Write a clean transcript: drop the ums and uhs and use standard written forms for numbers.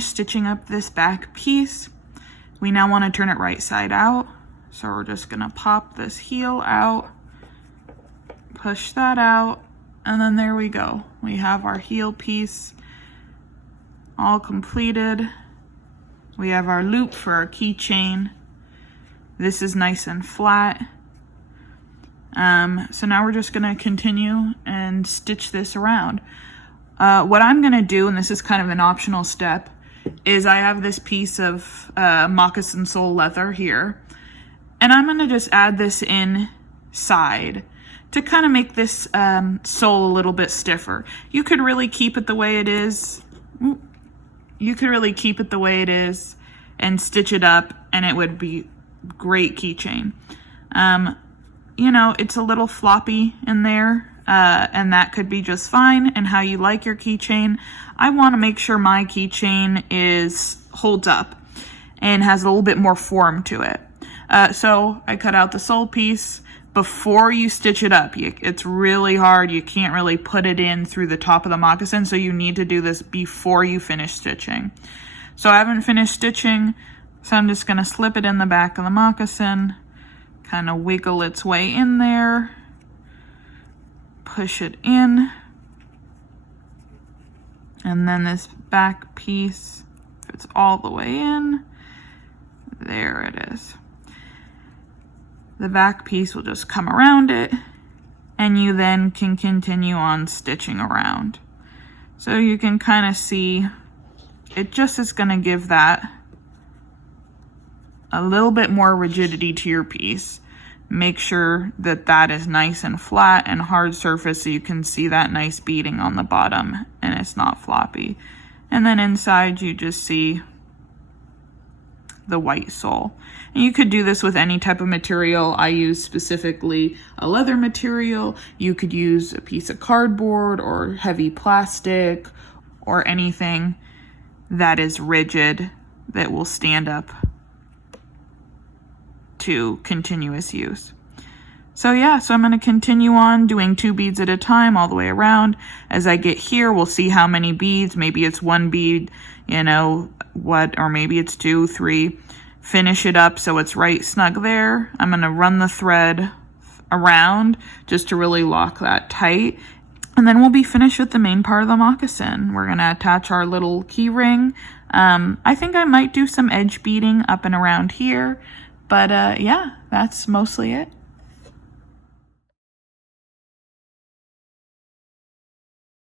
finished stitching up this back piece. We now want to turn it right side out. So we're just gonna pop this heel out, push that out, and then there we go. We have our heel piece all completed. We have our loop for our keychain. This is nice and flat. So now we're just gonna continue and stitch this around. What I'm gonna do, and this is kind of an optional step, is I have this piece of moccasin sole leather here, and I'm gonna just add this inside to kind of make this sole a little bit stiffer. You could really keep it the way it is. You could really keep it the way it is and stitch it up, and it would be great keychain. You know, it's a little floppy in there, and that could be just fine, and how you like your keychain. I want to make sure my keychain holds up and has a little bit more form to it. So I cut out the sole piece before you stitch it up. It's really hard. You can't really put it in through the top of the moccasin, so you need to do this before you finish stitching. So I haven't finished stitching, so I'm just going to slip it in the back of the moccasin, kind of wiggle its way in there, push it in, and then this back piece fits all the way in. There it is. The back piece will just come around it, and you then can continue on stitching around. So you can kind of see it just is going to give that a little bit more rigidity to your piece. Make sure that that is nice and flat and hard surface, so you can see that nice beading on the bottom and it's not floppy. And then inside you just see the white sole. And you could do this with any type of material. I use specifically a leather material. You could use a piece of cardboard or heavy plastic or anything that is rigid that will stand up to continuous use. So yeah, so I'm going to continue on doing 2 beads at a time all the way around. As I get here, we'll see how many beads. Maybe it's 1 bead, you know, or maybe it's 2, 3. Finish it up so it's right snug there. I'm going to run the thread around just to really lock that tight. And then we'll be finished with the main part of the moccasin. We're going to attach our little key ring. I think I might do some edge beading up and around here. But yeah, that's mostly it.